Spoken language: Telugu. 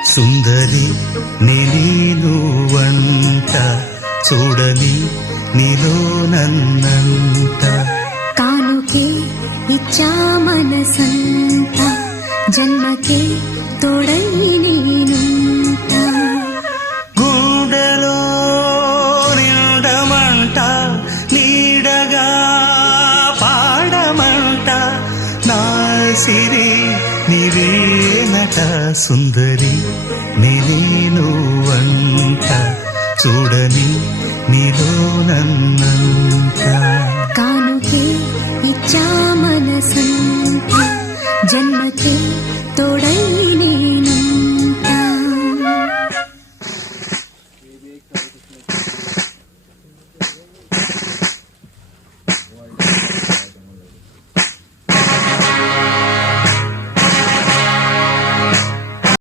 సుందరి నేను వంట చూడని నీలో నన్నంట కానుకే ఇచ్చా మనసంత జన్మకే తోడై నేనుంట గుండెలో నిండమంట నీడగా పాడమంట నా సిరి నీవేనట సుందరి నేను వంట చూడని నీలో నన్నంత కానుకే ఇచ్చా మనసంత జన్మకే తోడై